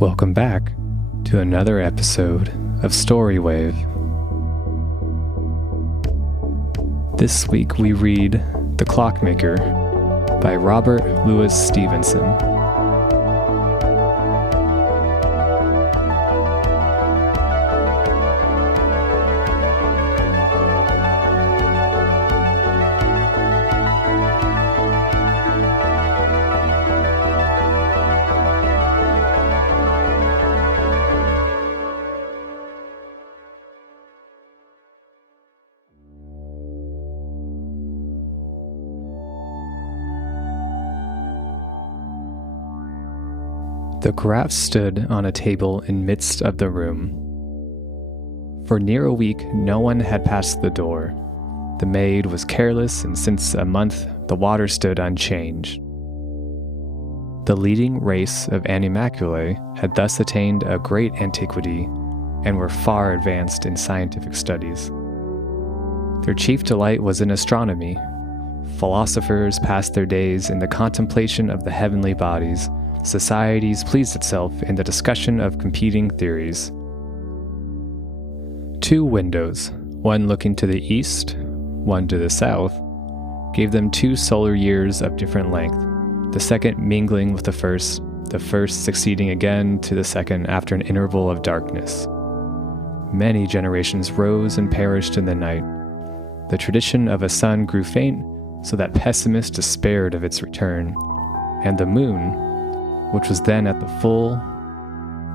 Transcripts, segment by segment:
Welcome back to another episode of Storywave. This week we read The Clockmaker by Robert Louis Stevenson. The carafe stood on a table in midst of the room. For near a week, no one had passed the door. The maid was careless, and since a month, the water stood unchanged. The leading race of animalculae had thus attained a great antiquity and were far advanced in scientific studies. Their chief delight was in astronomy. Philosophers passed their days in the contemplation of the heavenly bodies. Societies pleased itself in the discussion of competing theories. 2 windows, one looking to the east, one to the south, gave them 2 solar years of different length, the second mingling with the first succeeding again to the second after an interval of darkness. Many generations rose and perished in the night. The tradition of a sun grew faint, so that pessimists despaired of its return, and the moon, which was then at the full,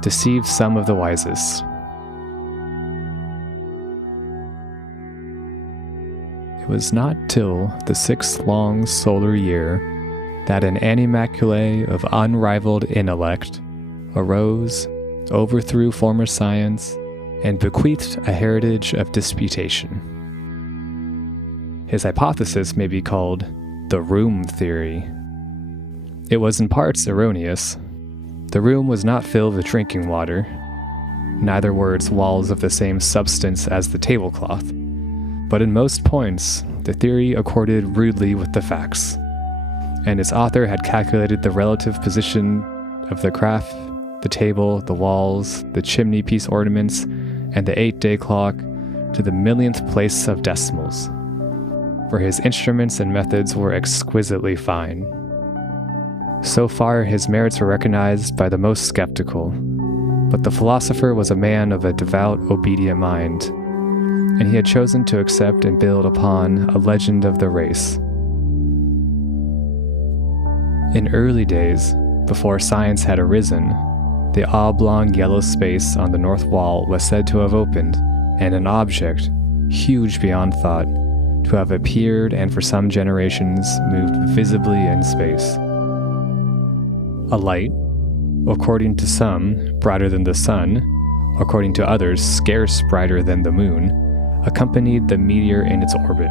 deceived some of the wisest. It was not till the 6th long solar year that an animalculae of unrivaled intellect arose, overthrew former science, and bequeathed a heritage of disputation. His hypothesis may be called the room theory. It was in parts erroneous. The room was not filled with drinking water. Neither were its walls of the same substance as the tablecloth. But in most points, the theory accorded rudely with the facts, and its author had calculated the relative position of the carafe, the table, the walls, the chimney piece ornaments, and the 8-day clock to the millionth place of decimals, for his instruments and methods were exquisitely fine. So far, his merits were recognized by the most skeptical, but the philosopher was a man of a devout, obedient mind, and he had chosen to accept and build upon a legend of the race. In early days, before science had arisen, the oblong yellow space on the north wall was said to have opened, and an object, huge beyond thought, to have appeared and for some generations moved visibly in space. A light, according to some, brighter than the sun, according to others, scarce brighter than the moon, accompanied the meteor in its orbit.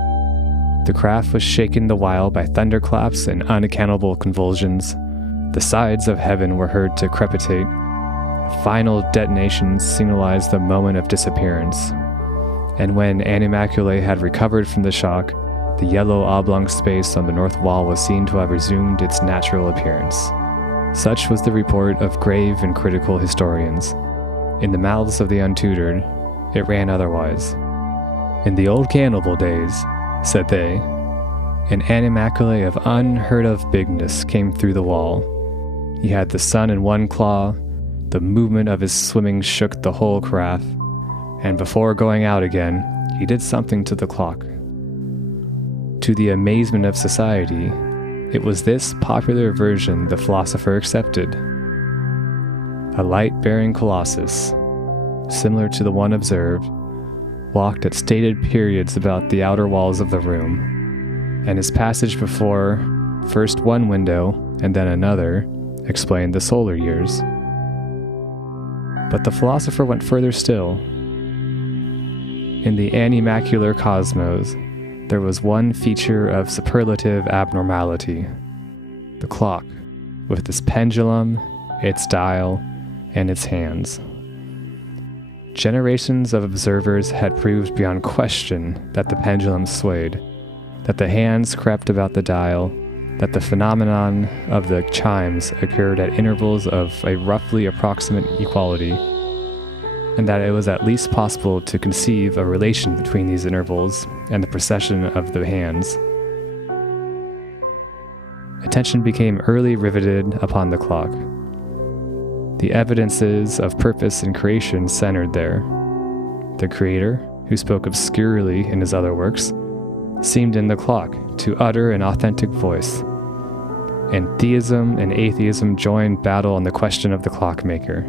The craft was shaken the while by thunderclaps and unaccountable convulsions. The sides of heaven were heard to crepitate. Final detonations signalized the moment of disappearance. And when animalculae had recovered from the shock, the yellow oblong space on the north wall was seen to have resumed its natural appearance. Such was the report of grave and critical historians. In the mouths of the untutored, it ran otherwise. In the old cannibal days, said they, an animalculae of unheard-of bigness came through the wall. He had the sun in one claw, the movement of his swimming shook the whole carafe, and before going out again, he did something to the clock. To the amazement of society, it was this popular version the philosopher accepted. A light-bearing colossus, similar to the one observed, walked at stated periods about the outer walls of the room, and his passage before first one window and then another explained the solar years. But the philosopher went further still. In the animalcular cosmos, there was one feature of superlative abnormality: the clock, with its pendulum, its dial, and its hands. Generations of observers had proved beyond question that the pendulum swayed, that the hands crept about the dial, that the phenomenon of the chimes occurred at intervals of a roughly approximate equality, and that it was at least possible to conceive a relation between these intervals and the precession of the hands. Attention became early riveted upon the clock. The evidences of purpose and creation centered there. The creator, who spoke obscurely in his other works, seemed in the clock to utter an authentic voice. And theism and atheism joined battle on the question of the clockmaker.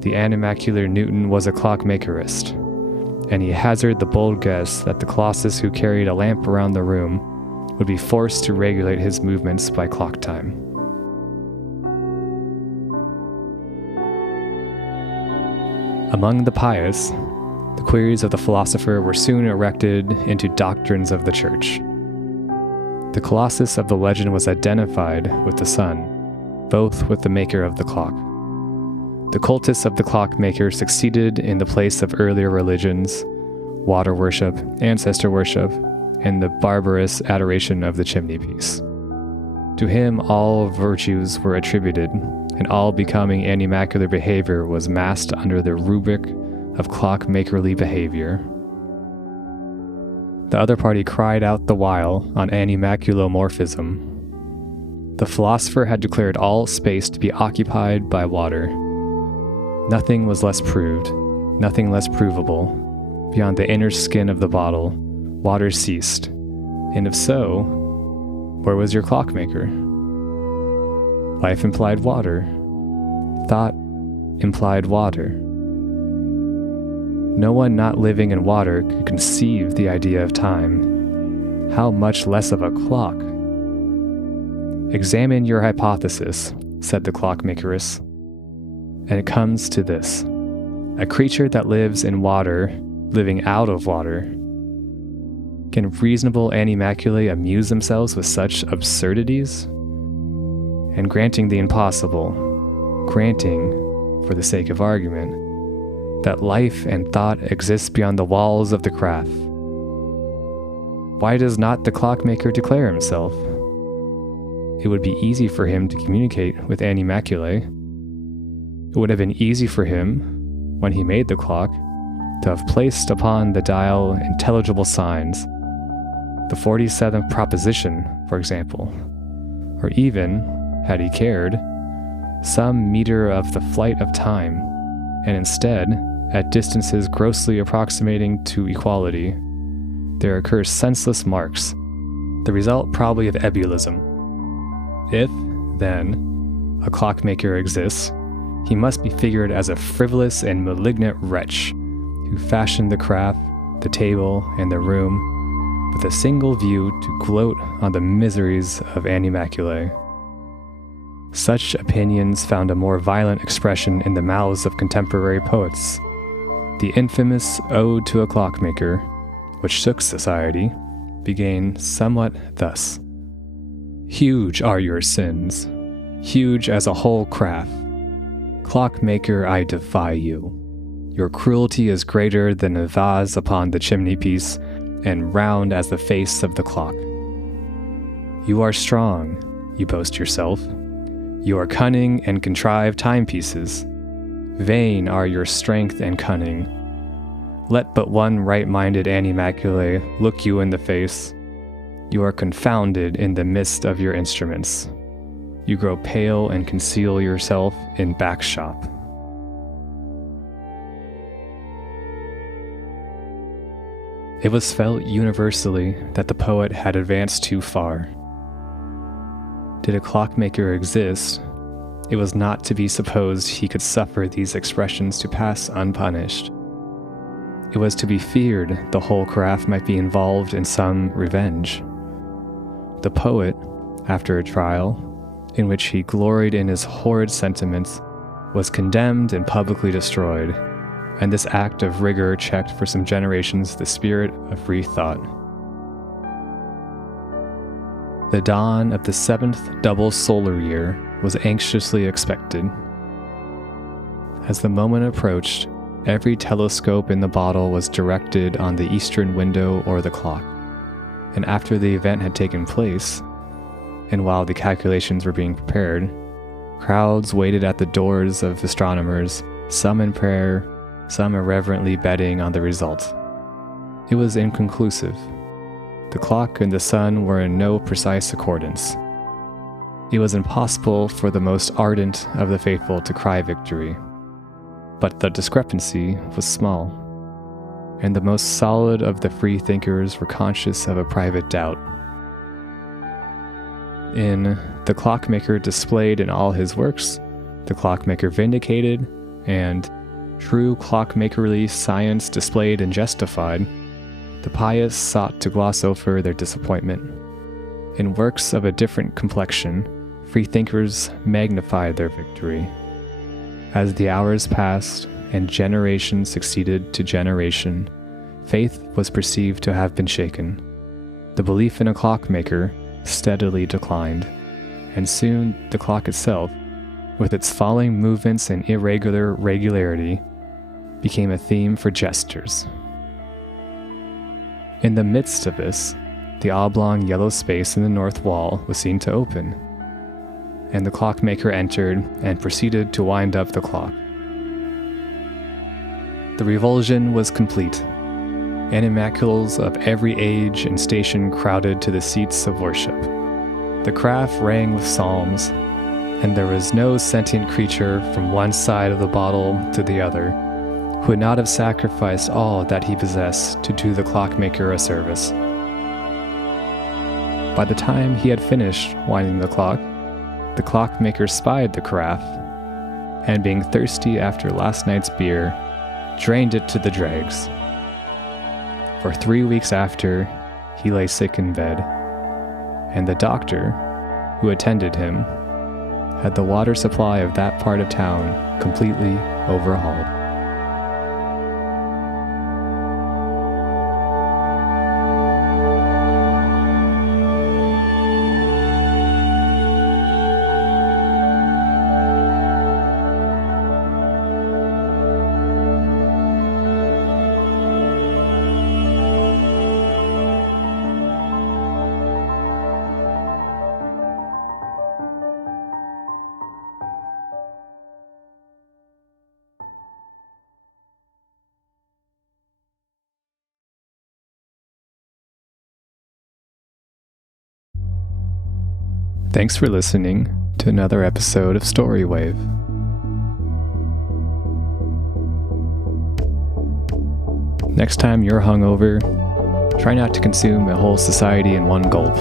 The animalcular Newton was a clockmakerist, and he hazarded the bold guess that the Colossus who carried a lamp around the room would be forced to regulate his movements by clock time. Among the pious, the queries of the philosopher were soon erected into doctrines of the church. The Colossus of the legend was identified with the sun, both with the maker of the clock. The cultists of the clockmaker succeeded in the place of earlier religions, water worship, ancestor worship, and the barbarous adoration of the chimney piece. To him all virtues were attributed, and all becoming animalcular behavior was masked under the rubric of clockmakerly behavior. The other party cried out the while on animalculomorphism. The philosopher had declared all space to be occupied by water. Nothing was less proved, nothing less provable. Beyond the inner skin of the bottle, water ceased. And if so, where was your clockmaker? Life implied water. Thought implied water. No one not living in water could conceive the idea of time. How much less of a clock? Examine your hypothesis, said the clockmakeress, and it comes to this. A creature that lives in water, living out of water. Can reasonable animalculae amuse themselves with such absurdities? And granting the impossible, granting, for the sake of argument, that life and thought exist beyond the walls of the craft, why does not the clockmaker declare himself? It would be easy for him to communicate with animalculae. It would have been easy for him, when he made the clock, to have placed upon the dial intelligible signs, the 47th proposition, for example, or even, had he cared, some meter of the flight of time, and instead, at distances grossly approximating to equality, there occur senseless marks, the result probably of ebulism. If, then, a clockmaker exists, he must be figured as a frivolous and malignant wretch who fashioned the craft, the table, and the room with a single view to gloat on the miseries of animalculae. Such opinions found a more violent expression in the mouths of contemporary poets. The infamous Ode to a Clockmaker, which shook society, began somewhat thus. Huge are your sins, huge as a whole craft. Clockmaker, I defy you. Your cruelty is greater than a vase upon the chimney-piece, and round as the face of the clock. You are strong, you boast yourself. You are cunning and contrive timepieces. Vain are your strength and cunning. Let but one right-minded animalculae look you in the face. You are confounded in the midst of your instruments. You grow pale and conceal yourself in back shop. It was felt universally that the poet had advanced too far. Did a clockmaker exist, it was not to be supposed he could suffer these expressions to pass unpunished. It was to be feared the whole craft might be involved in some revenge. The poet, after a trial, in which he gloried in his horrid sentiments, was condemned and publicly destroyed, and this act of rigor checked for some generations the spirit of free thought. The dawn of the 7th double solar year was anxiously expected. As the moment approached, every telescope in the bottle was directed on the eastern window or the clock, and after the event had taken place, and while the calculations were being prepared, crowds waited at the doors of astronomers, some in prayer, some irreverently betting on the result. It was inconclusive. The clock and the sun were in no precise accordance. It was impossible for the most ardent of the faithful to cry victory. But the discrepancy was small, and the most solid of the free thinkers were conscious of a private doubt. In The Clockmaker Displayed in All His Works, The Clockmaker Vindicated, and True Clockmakerly Science Displayed and Justified, the pious sought to gloss over their disappointment. In works of a different complexion, freethinkers magnified their victory. As the hours passed and generation succeeded to generation, faith was perceived to have been shaken. The belief in a clockmaker steadily declined, and soon the clock itself, with its falling movements and irregular regularity, became a theme for jesters. In the midst of this, the oblong yellow space in the north wall was seen to open, and the clockmaker entered and proceeded to wind up the clock. The revulsion was complete. Animalcules of every age and station crowded to the seats of worship. The craft rang with psalms, and there was no sentient creature from one side of the bottle to the other who would not have sacrificed all that he possessed to do the clockmaker a service. By the time he had finished winding the clockmaker spied the carafe, and being thirsty after last night's beer, drained it to the dregs. For 3 weeks after, he lay sick in bed, and the doctor, who attended him, had the water supply of that part of town completely overhauled. Thanks for listening to another episode of Storywave. Next time you're hungover, try not to consume a whole society in one gulp.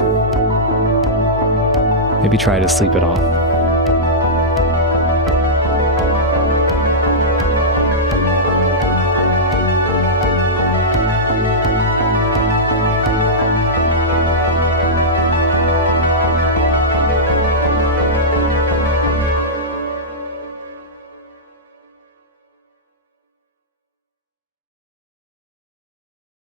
Maybe try to sleep it off.